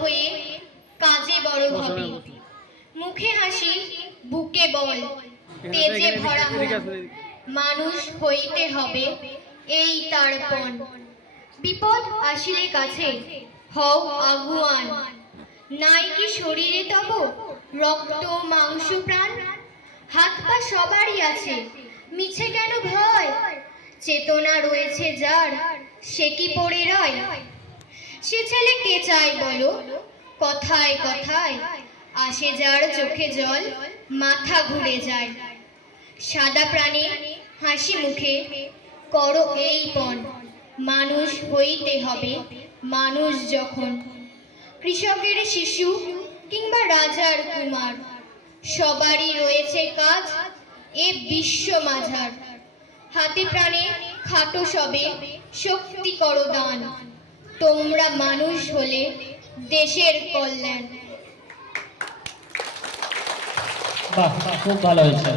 হয়ে কাজে বড় হবে। মুখে হাসি, বুকে বল, তেজে ভরা মন, মানুষ হইতে হবে এই তার পণ। বিপদ আসিলে কাছে হও আগুয়ান, নাই কি শরীরে তব রক্ত মাংস প্রাণ? হাত পা সবারই আছে, মিছে কেন ভয়? চেতনা রয়েছে যার, সে কি পড়ে রয়? সে ছেলে কে চাই বলো, কথায় কথায় আসে যার চোখে জল, মাথা ঘুরে যায়। সাদা প্রাণে হাসি মুখে করো এই পণ, মানুষ হইতে হবে মানুষ যখন। কৃষকের শিশু কিংবা রাজার কুমার, সবারই রয়েছে কাজ এ বিশ্ব মাঝার। হাতে প্রাণে খাটো সবে শক্তি করো দান, তোমরা মানুষ হলে দেশের কল্যাণ। বাহ, খুব ভালো হয়েছে।